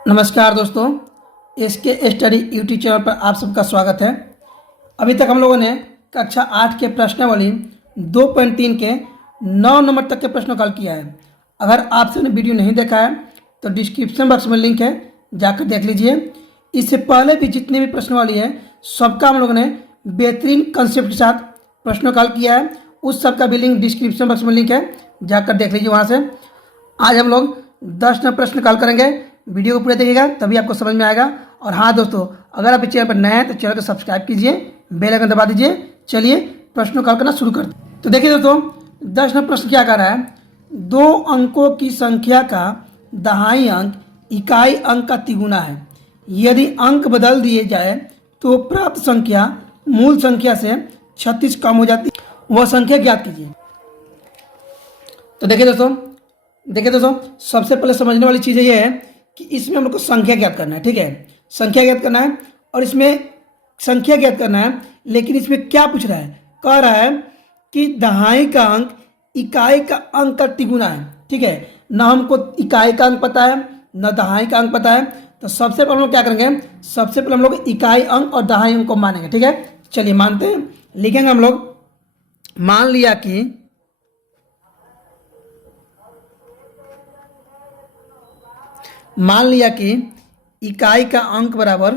नमस्कार दोस्तों, SK study YouTube channel पर आप सबका स्वागत है। अभी तक हम लोगों ने कक्षा 8 के प्रश्नावली 2.3 के 9 नंबर तक के प्रश्नों का हल किया है। अगर आपसे ने वीडियो नहीं देखा है तो डिस्क्रिप्शन बॉक्स में लिंक है, जाकर देख लीजिए। इससे पहले भी जितने भी प्रश्नावली है सबका हम लोगों ने बेहतरीन कंसेप्ट के साथ प्रश्नों का हल किया है। उस सबका भी लिंक डिस्क्रिप्शन बॉक्स में लिंक है, जाकर देख लीजिए वहाँ से। आज हम लोग 10 नंबर प्रश्न का हल करेंगे। वीडियो को पूरा देखिएगा तभी आपको समझ में आएगा। और हाँ दोस्तों, अगर आप इस चैनल पर नए हैं तो चैनल को सब्सक्राइब कीजिए, बेल आइकन दबा दीजिए। चलिए प्रश्नों का हल करना शुरू करते हैं। तो देखिए दोस्तों, 10 नंबर प्रश्न क्या कर रहा है। 2 अंकों की संख्या का दहाई अंक इकाई अंक का तिगुना है। यदि अंक बदल दिए जाए तो प्राप्त संख्या मूल संख्या से 36 कम हो जाती है, वह संख्या ज्ञात कीजिए। तो देखिए दोस्तों, सबसे पहले समझने वाली चीज़ ये है कि इसमें हम लोग को संख्या ज्ञात करना है। ठीक है, संख्या ज्ञात करना है और इसमें संख्या ज्ञात करना है। लेकिन इसमें क्या पूछ रहा है, कह रहा है कि दहाई का अंक इकाई का अंक का तिगुना है। ठीक है, ना हमको इकाई का अंक पता है ना दहाई का अंक पता है। तो सबसे पहले हम लोग क्या करेंगे, सबसे पहले हम लोग इकाई अंक और दहाई अंक को मानेंगे। ठीक है, चलिए मानते हैं। लिखेंगे हम लोग, मान लिया कि इकाई का अंक बराबर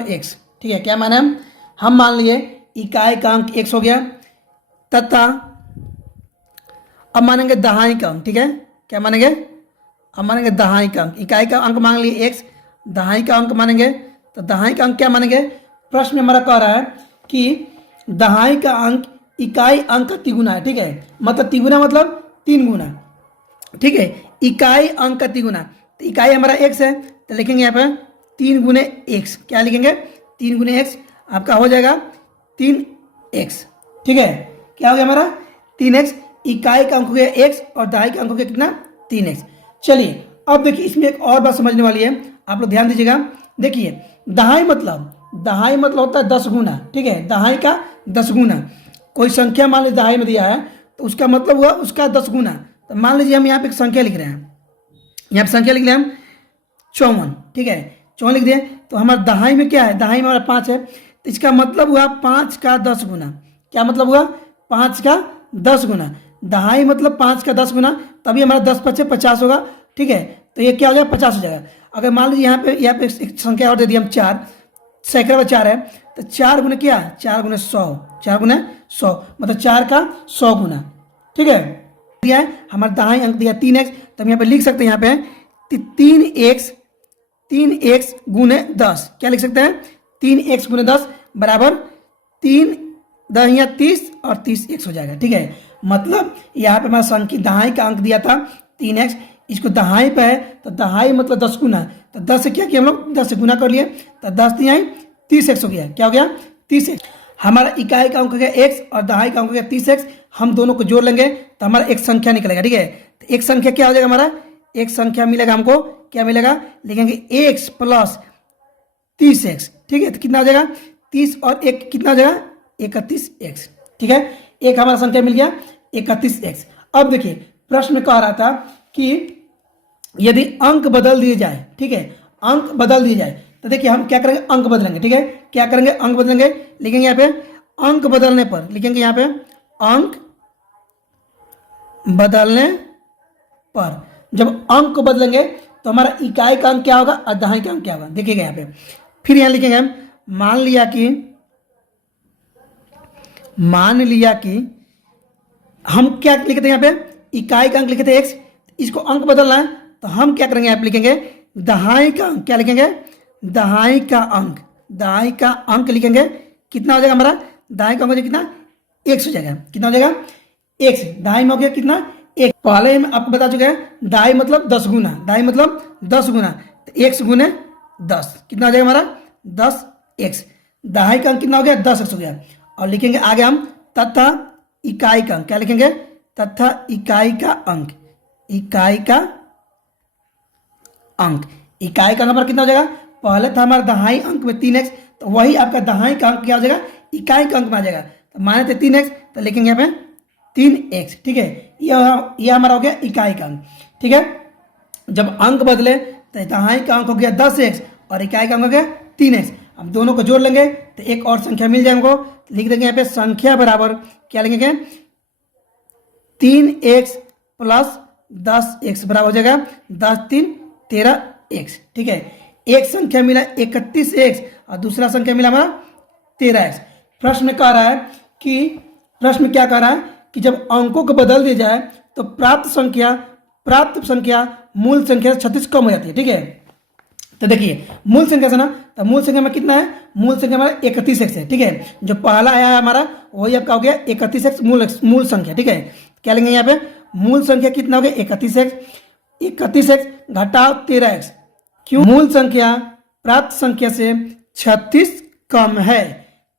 x। ठीक है, क्या माने हम मान लिए इकाई का अंक x हो गया तथा अब मानेंगे दहाई का अंक। ठीक है, क्या मानेंगे, अब मानेंगे दहाई का अंक। इकाई का अंक मान लिए x, दहाई का अंक मानेंगे। तो दहाई का अंक क्या मानेंगे, प्रश्न में हमारा कह रहा है कि दहाई का अंक इकाई अंक का तिगुना है। ठीक है, मतलब तिगुना मतलब 3 गुना। ठीक है, इकाई अंक का तिगुना, तो इकाई हमारा x है तो लिखेंगे यहाँ पर 3 गुने x। क्या लिखेंगे, 3 गुने x आपका हो जाएगा 3x। ठीक है, क्या हो गया हमारा 3x। इकाई का अंक हो गया x और दहाई का अंक हो गया कितना, 3x। चलिए अब देखिए, इसमें एक और बात समझने वाली है, आप लोग ध्यान दीजिएगा। देखिए दहाई मतलब होता है 10 गुना। ठीक है, दहाई का 10 गुना। कोई संख्या मान लीजिए दहाई में दिया है तो उसका मतलब हुआ उसका 10 गुना। तो मान लीजिए हम यहाँ पे एक संख्या लिख रहे हैं, यहाँ पे संख्या लिख रहे हैं हम 54। ठीक है, 54 लिख दिए। तो हमारा दहाई में क्या है, दहाई में हमारा 5 है, तो इसका मतलब हुआ 5 का 10 गुना। क्या मतलब हुआ, 5 का 10 गुना। दहाई मतलब 5 का 10 गुना, तभी हमारा 10 पचे 50 होगा। ठीक है, तो ये क्या हो जाएगा, 50 हो जाएगा। अगर मान लीजिए यहाँ पे एक संख्या और दे दी हम 4, सैकड़ा में 4 है, तो 4 गुने क्या, 4 गुने 100, 4 गुने 100 मतलब 4 का 100 गुना। ठीक है, दिया है हमारा दहाई अंक दिया 3x, तो हम यहाँ पे लिख सकते हैं, यहाँ पे 3x गुने 10। क्या लिख सकते हैं, 3x गुने 10 बराबर 3 10 30 और 30x हो जाएगा। ठीक है, मतलब यहाँ पे हमारा संख्या दहाई का अंक दिया था 3x, इसको दहाई पे है तो दहाई मतलब 10 गुना। तो 10 से क्या किया हम लोग, 10 से गुना कर लिए, तो 10 तिहाई 30x हो गया। क्या हो गया, 30x। हमारा इकाई का अंक हो गया x और दहाई का अंक हो गया 30x। हम दोनों को जोड़ लेंगे तो हमारा एक संख्या निकलेगा। ठीक है, तो एक संख्या क्या हो जाएगा, हमारा एक संख्या मिलेगा हमको, क्या मिलेगा, लिखेंगे x प्लस 30x। ठीक है, तो कितना हो जाएगा, 30 और 1 कितना हो जाएगा, 31x। ठीक है, एक हमारा संख्या मिल गया 31x। अब देखिए प्रश्न में कह रहा था कि यदि अंक बदल दिए जाए। ठीक है, अंक बदल दिए जाए तो देखिए हम क्या करेंगे, अंक बदलेंगे। ठीक है, क्या करेंगे, अंक बदलेंगे। लिखेंगे यहाँ पे अंक बदलने पर, लिखेंगे यहाँ पे अंक बदलने पर। जब अंक को बदलेंगे तो हमारा इकाई का अंक क्या होगा और दहाई का अंक क्या होगा, देखिएगा यहाँ पे। फिर यहाँ लिखेंगे हम, मान लिया कि हम क्या लिखे थे यहाँ पे, इकाई का अंक लिखे थे x, इसको अंक बदलना है तो हम क्या करेंगे, यहाँ पे लिखेंगे दहाई का अंक। क्या लिखेंगे, दहाई का अंक लिखेंगे। कितना हो जाएगा हमारा, दहाई का अंक हो जाएगा कितना, x हो जाएगा। कितना हो जाएगा, x। दहाई में हो गया कितना, 1। पहले हम आपको बता चुके हैं दहाई मतलब 10 गुना, दहाई मतलब 10 गुना, तो x गुने 10 कितना हो जाएगा हमारा, 10x। दहाई का अंक कितना हो गया, 10x हो गया। और लिखेंगे आगे हम तथा इकाई का अंक। क्या लिखेंगे, तथा इकाई का अंक। इकाई का नंबर कितना हो जाएगा, पहले था हमारा दहाई अंक में 3x, तो वही आपका दहाई का अंक क्या हो जाएगा, इकाई का अंक में आ जाएगा। तो माने थे 3x, तो लिखेंगे यहाँ पे 3x, ठीक है। यह हमारा हो गया इकाई का अंक, ठीक है। जब अंक बदले तो दहाई का अंक हो गया 10x और इकाई का अंक हो गया 3x। हम दोनों को जोड़ लेंगे तो एक और संख्या मिल जाए हमको, लिख देंगे यहाँ पे संख्या बराबर क्या लिखेंगे 3x प्लस 10x बराबर हो जाएगा 10 3 13x, ठीक है। एक संख्या मिला 31x और दूसरा संख्या मिला हमारा 13x। प्रश्न कह रहा है कि प्रश्न क्या कह रहा है कि जब अंकों को बदल दिया जाए तो प्राप्त संख्या मूल संख्या से 36 कम हो जाती है, ठीक है। तो देखिए मूल संख्या से ना, तो मूल संख्या में कितना है, मूल संख्या हमारा 31x है, ठीक है। जो पहला आया है हमारा वही आपका हो गया 31x मूल संख्या, ठीक है। क्या लेंगे यहाँ पे मूल संख्या कितना हो गया 31x घटाओ 13x, क्यों मूल संख्या प्राप्त संख्या से 36 कम है,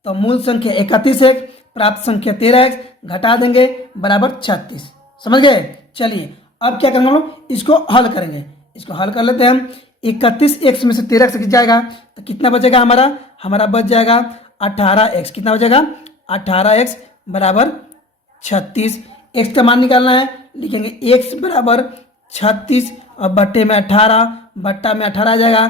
तो मूल संख्या 31x प्राप्त संख्या 13x घटा देंगे बराबर 36, समझ गए। चलिए अब क्या करेंगे हम लोग, इसको हल करेंगे। इसको हल कर लेते हैं हम। 31x में से 13x जाएगा तो कितना बचेगा हमारा बच जाएगा 18x। कितना बचेगा 18x बराबर 36। x का मान निकालना है, लिखेंगे x बराबर 36 और बट्टे में 18, बट्टा में 18 आ जाएगा,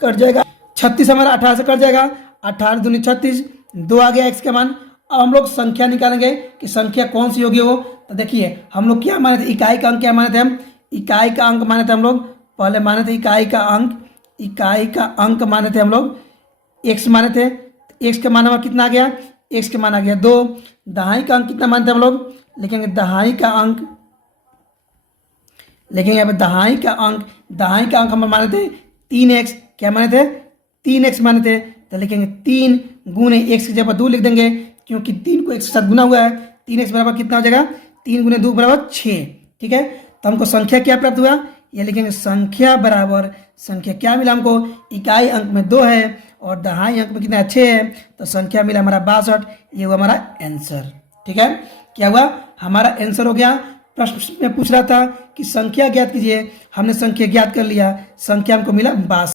कट जाएगा 36 हमारा 18 से कट जाएगा, 18 दूनी 36, 2 आ गया x का मान। अब हम लोग संख्या निकालेंगे कि संख्या कौन सी होगी वो। तो देखिए हम लोग क्या माने थे, इकाई का अंक क्या माने थे हम, इकाई का अंक माने थे हम लोग, पहले माने थे इकाई का अंक माने थे हम लोग, x माने थे। x का मान हमारा कितना आ गया, x का मान आ गया 2। दहाई का अंक कितना मानते हैं हम लोग, लिखेंगे दहाई का अंक, लिखेंगे यहाँ पे दहाई का अंक हम माने थे 3x। क्या माने थे 3x माने थे, तो लिखेंगे 3 गुने x की जगह 2 लिख देंगे, क्योंकि 3 को x के साथ गुना हुआ है। 3x बराबर कितना हो जाएगा 3 गुने 2 बराबर 6, ठीक है। तो हमको संख्या क्या प्राप्त हुआ, ये लिखेंगे संख्या बराबर, संख्या क्या मिला हमको, इकाई अंक में 2 है और दहाई अंक में कितना 6 है, तो संख्या मिला हमारा 62। ये हुआ हमारा आंसर, ठीक है। क्या हुआ हमारा आंसर हो गया। प्रश्न में पूछ रहा था कि संख्या ज्ञात कीजिए, हमने संख्या ज्ञात कर लिया, संख्या हमको मिला 62।